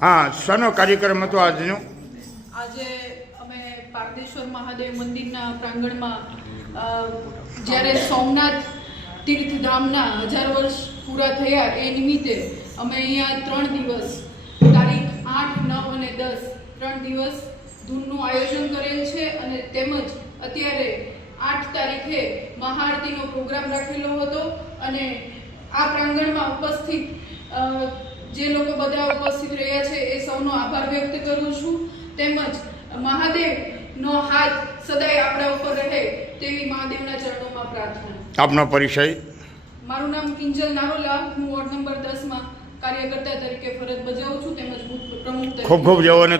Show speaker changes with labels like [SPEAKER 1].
[SPEAKER 1] હા, શાનો કાર્યક્રમ હતો આજનો?
[SPEAKER 2] આજે અમે પારદેશ્વર મહાદેવ મંદિરના પ્રાંગણમાં જ્યારે સોમનાથ તીર્થધામના હજાર વર્ષ પૂરા થયા એ નિમિત્તે અમે અહીંયા ત્રણ દિવસ, તારીખ આઠ, નવ અને દસ, ત્રણ દિવસ ધૂનનું આયોજન કરેલ છે અને તેમજ અત્યારે આઠ તારીખે મહાઆરતીનો પ્રોગ્રામ રાખેલો હતો અને આ પ્રાંગણમાં ઉપસ્થિત જે લોકો બધા ઉપસ્થિત રહ્યા છે એ સૌનો આભાર વ્યક્ત કરું છું. તેમજ મહાદેવનો હાથ સદાય આપણા ઉપર રહે તેવી મહાદેવના ચરણોમાં પ્રાર્થના.
[SPEAKER 1] આપનો પરિચય?
[SPEAKER 2] મારું નામ કિંજલ નારોલા હું વોર્ડ નંબર દસમાં કાર્યકર્તા તરીકે ફરજ બજાવું છું તેમજ પ્રમુખ
[SPEAKER 1] ખૂબ ખૂબ જેઓને